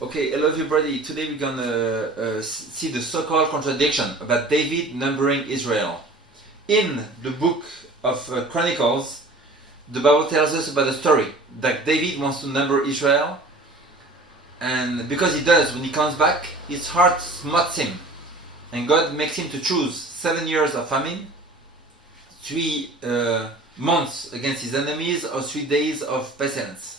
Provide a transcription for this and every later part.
Okay, hello everybody. Today we're gonna see the so-called contradiction about David numbering Israel. In the book of Chronicles, the Bible tells us about a story that David wants to number Israel, and because he does, when he comes back, his heart smotes him, and God makes him to choose 7 years of famine, 3 months against his enemies, or 3 days of pestilence.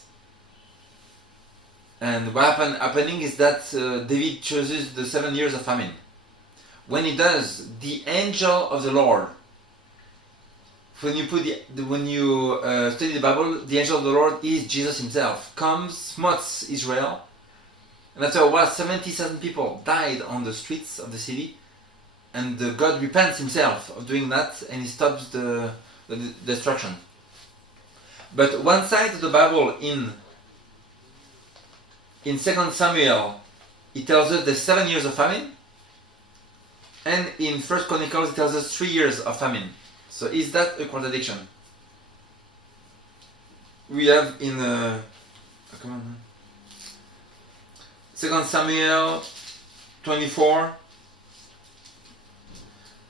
And what happening is that David chooses the 7 years of famine. When he does, the angel of the Lord. When you study the Bible, the angel of the Lord is Jesus himself. Comes, smotes Israel, and after a while, 70,000 people died on the streets of the city, and God repents himself of doing that, and he stops the destruction. But one side of the Bible in 2 Samuel, it tells us there's 7 years of famine, and in 1 Chronicles it tells us 3 years of famine. So is that a contradiction? We have in 2 Samuel 24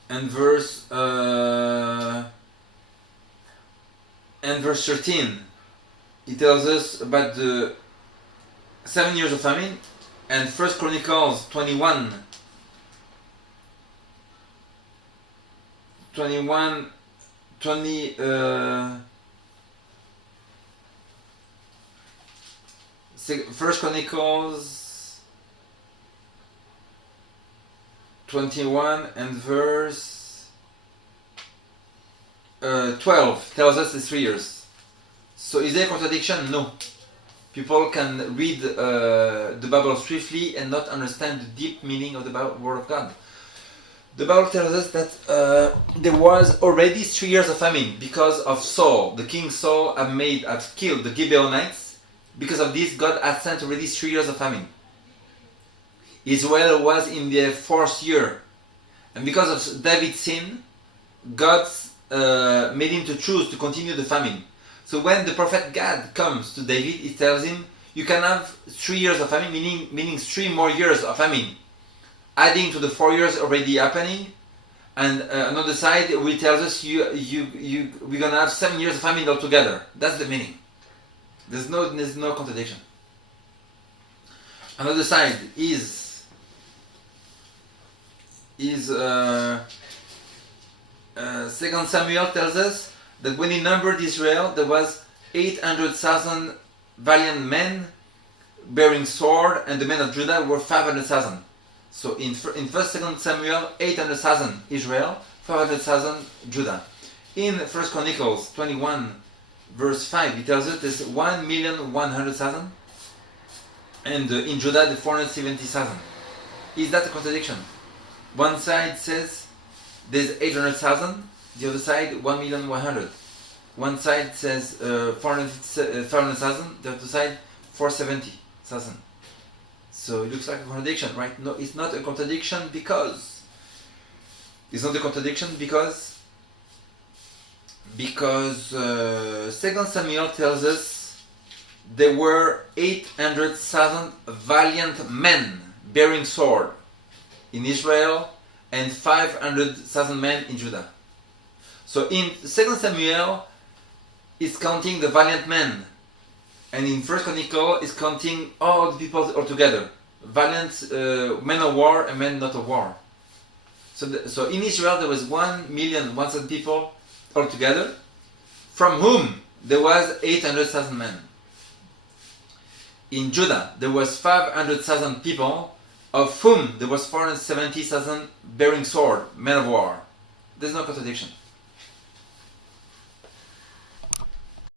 and verse 13. It tells us about the 7 years of famine, and 1 Chronicles 21 First Chronicles 21 and verse 12 tells us it's 3 years. So is there a contradiction? No. People can read the Bible swiftly and not understand the deep meaning of the Word of God. The Bible tells us that there was already 3 years of famine because of Saul. The king Saul had killed the Gibeonites. Because of this, God had sent already 3 years of famine. Israel was in their 4th year. And because of David's sin, God made him to choose to continue the famine. So when the prophet Gad comes to David, he tells him, you can have 3 years of famine, meaning 3 more years of famine, adding to the 4 years already happening. And another side, he tells us, we're going to have 7 years of famine altogether. That's the meaning. There's no contradiction. Another side is 2 Samuel tells us that when he numbered Israel, there was 800,000 valiant men bearing sword, and the men of Judah were 500,000. So in 1 Samuel, 800,000 Israel, 500,000 Judah. In 1 Chronicles 21 verse 5, it tells us there's 1,100,000, and in Judah the 470,000. Is that a contradiction? One side says there's 800,000, the other side 1,100,000. One side says 400,000, the other side 470,000. So it looks like a contradiction, right? No, it's not a contradiction because 2 Samuel tells us there were 800,000 valiant men bearing sword in Israel and 500,000 men in Judah. So in 2 Samuel, it's counting the valiant men, and in 1 Chronicle, it's counting all the people altogether, valiant men of war and men not of war. So in Israel, there was 1,100,000 people altogether, from whom there was 800,000 men. In Judah, there was 500,000 people, of whom there was 470,000 bearing sword, men of war. There's no contradiction.